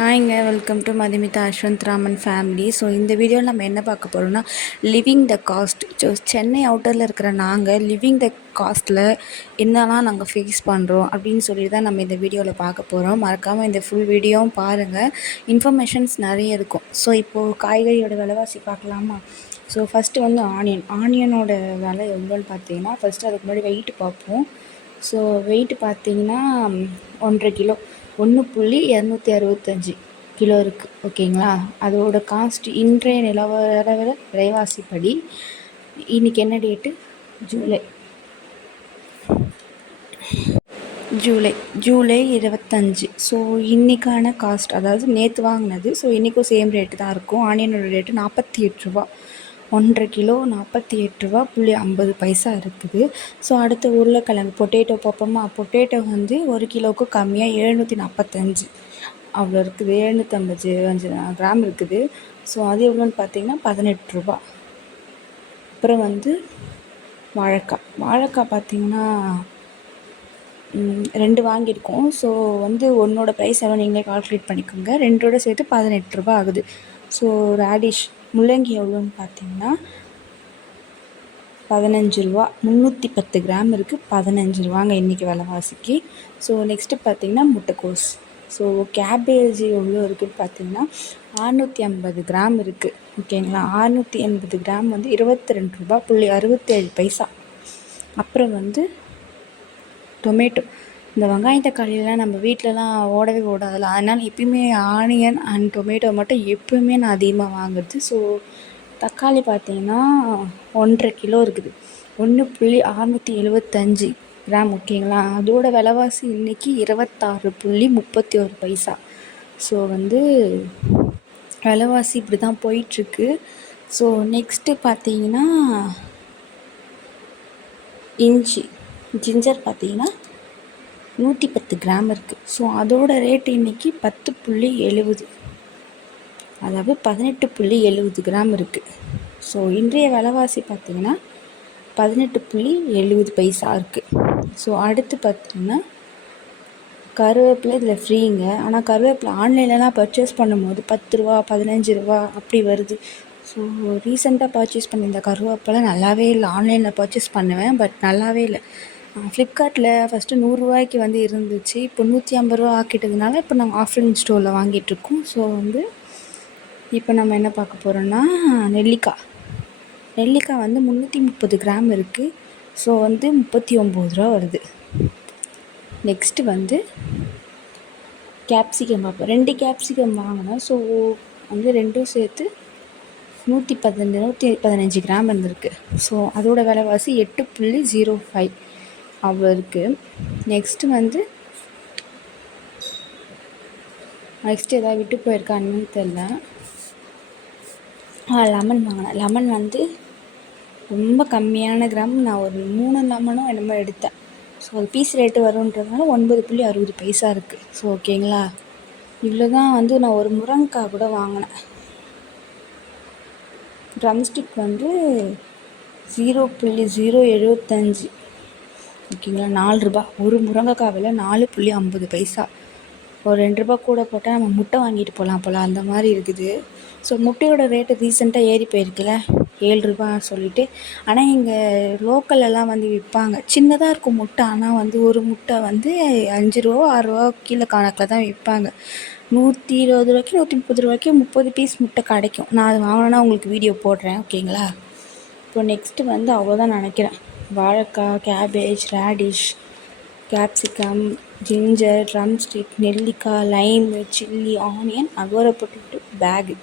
ஹாய்ங்க, welcome to Madhumitha Ashwanth Raman family. So இந்த வீடியோவில் நம்ம என்ன பார்க்க போகிறோம்னா, living the cost. So Chennai அவுட்டரில் இருக்கிற நாங்கள் லிவிங் த காஸ்ட்டில் என்னெல்லாம் நாங்கள் ஃபேஸ் பண்ணுறோம் அப்படின்னு சொல்லி தான் நம்ம இந்த வீடியோவில் பார்க்க போகிறோம். மறக்காமல் இந்த ஃபுல் வீடியோவும் பாருங்கள், இன்ஃபர்மேஷன்ஸ் நிறைய இருக்கும். ஸோ இப்போது காய்கறியோட விலைவாசி பார்க்கலாமா? ஸோ ஃபஸ்ட்டு வந்து ஆனியனோட விலை எவ்வளோன்னு பார்த்தீங்கன்னா, ஃபஸ்ட்டு அதுக்கு முன்னாடி வெயிட்டு பார்ப்போம். ஸோ வெயிட்டு பார்த்தீங்கன்னா 1.5 கிலோ 1.265 கிலோ இருக்குது. ஓகேங்களா? அதோட காஸ்ட் இன்றைய நிலவர விலைவாசிப்படி இன்றைக்கி என்ன டேட்டு? ஜூலை 25. ஸோ இன்றைக்கான காஸ்ட், அதாவது நேற்று வாங்கினது. ஸோ இன்றைக்கும் சேம் ரேட்டு தான் இருக்கும். ஆனியனோட ரேட்டு 48 ரூபா. 1.5 கிலோ 48 ரூபா 50 இருக்குது. ஸோ அடுத்து உருளைக்கிழங்கு பொட்டேட்டோ பார்ப்போமா? பொட்டேட்டோ வந்து 1 கிலோவுக்கு கம்மியாக 745 அவ்வளோ இருக்குது. 755 கிராம் இருக்குது. ஸோ அது எவ்வளோன்னு பார்த்தீங்கன்னா 18 ரூபா. அப்புறம் வந்து வாழைக்காய் பார்த்திங்கன்னா 2 வாங்கியிருக்கோம். ஸோ வந்து ஒன்றோட ப்ரைஸ் எவ்வளோ நீங்களே கால்குலேட் பண்ணிக்கோங்க. 2ஓட சேர்த்து 18 ரூபா ஆகுது. ஸோ ரேடிஷ் முள்ளங்கி எவ்வளோன்னு பார்த்தீங்கன்னா 15 ரூபா. 310 கிராம் இருக்குது. 15 ரூபாங்க இன்றைக்கி விலைவாசிக்கு. ஸோ நெக்ஸ்ட்டு பார்த்திங்கன்னா முட்டைக்கோஸ். ஸோ கேபேஜ் எவ்வளோ இருக்குதுன்னு பார்த்தீங்கன்னா 650 கிராம் இருக்குது. ஓகேங்களா? 680 கிராம் வந்து 22 ரூபா 67 அப்புறம் வந்து டொமேட்டோ. இந்த வெங்காயம் தக்காளியெலாம் நம்ம வீட்டிலலாம் ஓடவே ஓடாதில்ல, அதனால் எப்பயுமே ஆனியன் அண்ட் டொமேட்டோ மட்டும் எப்போயுமே நான் அதிகமாக வாங்குறது. ஸோ தக்காளி பார்த்திங்கன்னா 1.5 கிலோ இருக்குது. 1.675 கிராம். ஓகேங்களா? அதோட விலைவாசி இன்றைக்கி 26.31. ஸோ வந்து விலைவாசி இப்படி தான் போயிட்டுருக்கு. ஸோ நெக்ஸ்ட்டு பார்த்தீங்கன்னா ஜிஞ்சர் பார்த்திங்கன்னா 110 கிராம் இருக்குது. ஸோ அதோட ரேட்டு இன்றைக்கி 10.70, அதாவது 18.70 கிராம் இருக்குது. ஸோ இன்றைய விலைவாசி பார்த்திங்கன்னா 18.70 இருக்குது. ஸோ அடுத்து பார்த்திங்கன்னா கருவேப்பிலை இதில் ஃப்ரீங்க. ஆனால் கருவேப்பிலை ஆன்லைன்லலாம் பர்ச்சேஸ் பண்ணும்போது 10 ரூபா 15 ரூபா அப்படி வருது. ஸோ ரீசெண்டாக பர்ச்சேஸ் பண்ணியிருந்த கருவேப்பிலை நல்லாவே இல்லை. ஆன்லைனில் பர்ச்சேஸ் பண்ணுவேன், பட் நல்லாவே இல்லை. ஃப்ளிப்கார்ட்டில் ஃபஸ்ட்டு 100 ரூபாய்க்கு வந்து இருந்துச்சு. இப்போ 150 ரூபா ஆக்கிட்டதுனால இப்போ நாங்கள் ஆஃப்லைன் ஸ்டோரில் வாங்கிட்டுருக்கோம். ஸோ வந்து இப்போ நம்ம என்ன பார்க்க போகிறோன்னா நெல்லிக்காய் வந்து 330 கிராம் இருக்குது. ஸோ வந்து 39 ரூபா வருது. நெக்ஸ்ட்டு வந்து கேப்சிகம் பார்ப்போம். 2 கேப்சிகம் வாங்கினேன். ஸோ வந்து ரெண்டும் சேர்த்து 115 கிராம் இருந்திருக்கு. ஸோ அதோட விலைவாசி 8.05 அவ்வளோ இருக்குது. நெக்ஸ்ட்டு எதாவது விட்டு போயிருக்கான்னு தெரில. லெமன் வாங்கினேன். லெமன் வந்து ரொம்ப கம்மியான கிராம். நான் ஒரு 3 லெமனோ என்னமோ எடுத்தேன். ஸோ அது பீஸ் ரேட்டு வருன்றதுனால 9.60 இருக்குது. ஸோ ஓகேங்களா? இவ்வளோ தான். வந்து நான் ஒரு முருங்கைக்காய் கூட வாங்கினேன். ட்ரம்ஸ்டிக் வந்து 0.075. ஓகேங்களா? 4 ரூபா. ஒரு முருங்கைக்காய் விலை 4.50. ஒரு 2 ரூபா கூட போட்டால் நம்ம முட்டை வாங்கிட்டு போகலாம் போல், அந்த மாதிரி இருக்குது. ஸோ முட்டையோட ரேட்டு ரீசெண்டாக ஏறி போயிருக்குல்ல, 7 ரூபா சொல்லிட்டு. ஆனால் இங்கே லோக்கலெல்லாம் வந்து விற்பாங்க. சின்னதாக இருக்கும் முட்டை. ஆனால் வந்து ஒரு முட்டை வந்து 5 ரூபா 6 ரூபா கீழே கணக்கில் தான் விற்பாங்க. 120 ரூபாய்க்கு 130 ரூபாய்க்கு 30 பீஸ் முட்டை கிடைக்கும். நான் அது வாங்கினா உங்களுக்கு வீடியோ போடுறேன். ஓகேங்களா? இப்போ நெக்ஸ்ட்டு வந்து அவ்வளோதான் நினைக்கிறேன். வாழைக்காய், cabbage, radish, capsicum, ginger, drumstick, நெல்லிக்காய், லைமு, சில்லி, ஆனியன், அகோரா பொட்டேட்டோ, பேகு.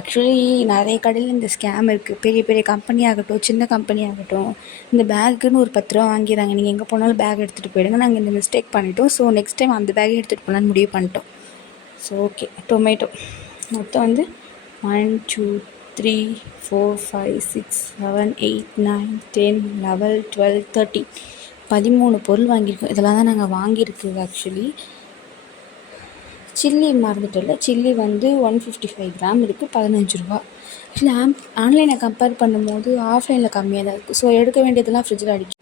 ஆக்சுவலி நிறைய கடையில் இந்த ஸ்கேம் இருக்குது. பெரிய பெரிய கம்பெனியாகட்டும், சின்ன கம்பெனியாகட்டும், இந்த பேக்குன்னு ஒரு 10 ரூபா வாங்கிடுறாங்க. நீங்கள் எங்கே போனாலும் பேக் எடுத்துகிட்டு போயிடுங்க. நாங்கள் இந்த மிஸ்டேக் பண்ணிட்டோம். ஸோ நெக்ஸ்ட் டைம் அந்த பேக்கை எடுத்துகிட்டு போகலான்னு முடிவு பண்ணிட்டோம். So okay. டொமேட்டோ மொத்தம் வந்து 1 2 3 4 5 6 7 8 9 10 11 12 13 13 பொருள் வாங்கியிருக்கோம். இதெல்லாம் தான் நாங்கள் வாங்கியிருக்குது. ஆக்சுவலி சில்லி மறந்துட்டோம்ல, சில்லி வந்து 155 கிராம் இருக்குது. 15 ரூபா. ஆக்சுவலி ஆன்லைனை கம்பேர் பண்ணும்போது ஆஃப்லைனில் கம்மியாக தான் இருக்குது. ஸோ எடுக்க வேண்டியதெல்லாம் ஃப்ரிட்ஜில் அடிக்கும்.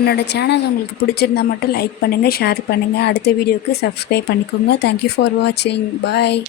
என்னோடய சேனல் உங்களுக்கு பிடிச்சிருந்தா மட்டும் லைக் பண்ணுங்கள், ஷேர் பண்ணுங்கள். அடுத்த வீடியோவுக்கு சப்ஸ்கிரைப் பண்ணிக்கோங்க. தேங்க்யூ ஃபார் வாட்சிங். பாய்.